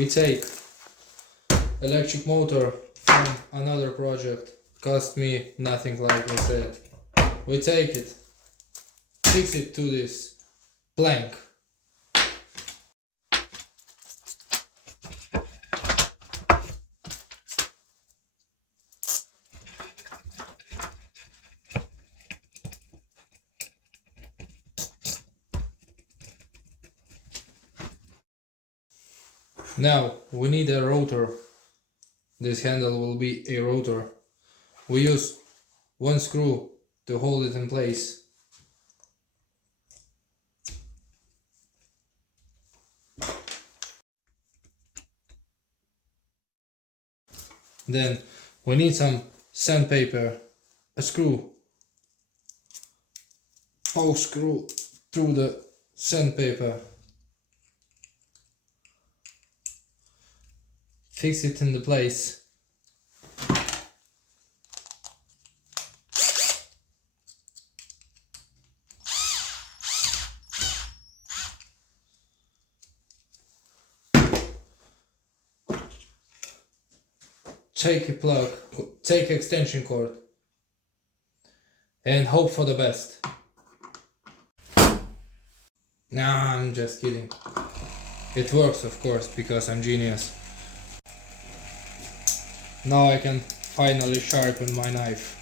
We take electric motor from another project, cost me nothing, like I said. We take it, fix it to this plank. Now we need a rotor. This handle will be a rotor. We use one screw to hold it in place. Then we need some sandpaper, a screw. Poke screw through the sandpaper. Fix it in the place. Take a plug, take extension cord, and hope for the best. Nah, I'm just kidding. It works, of course, because I'm genius. Now I can finally sharpen my knife.